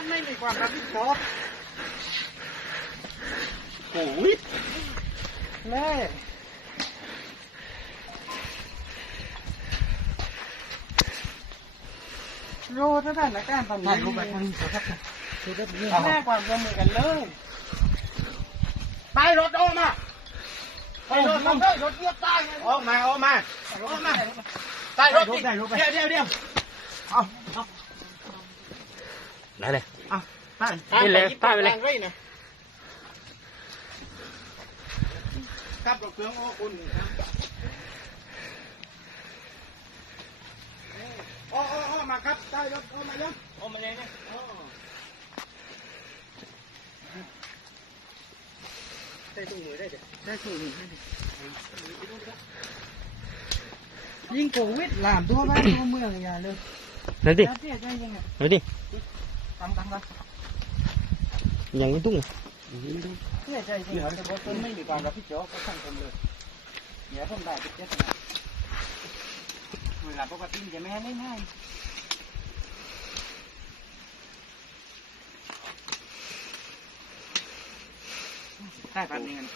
นไม่มีความรับผิดชอบโอ้ยแม่โยสถานการณ์ตอนนี้ถ่ายรูปไปทางนี้ครับดูได้ดีแม่ความร่วมมือกันเลยไปรถออกมาไปรถมาเลยรถเกียร์ตายออกมาออกมาออกมาใต้รถได้รูปไปเดี๋ยวเดี๋ยวเดี๋ยวเอาเอา ได้เลยเอาใต้นี่เลยใต้ไปเลยครับรถเครื่องโอ้คุณโอ้โอ้โอ้มาครับใต้รถโอ้มายังโอ้มาเลยเนี่ยโอ้ได้ถุงมือได้เด็ได้ถุงมือได้เด็ยิงโควิดหลามทั่วบ้านทั่วเมืองอย่าเลยนั่นดิแล้วเสียใจยังไงนั่นดิ ทำทำทยังไม่ตุ้งำเสียใจจริงแต่ว่าต้นไม่มีความรับผิดชอบก็สังคมเลยเดี๋ยวผมได้ไปเจ็ดนะเวลาปกติจะไม่ให้ง่ายๆได้ปันนี้กัน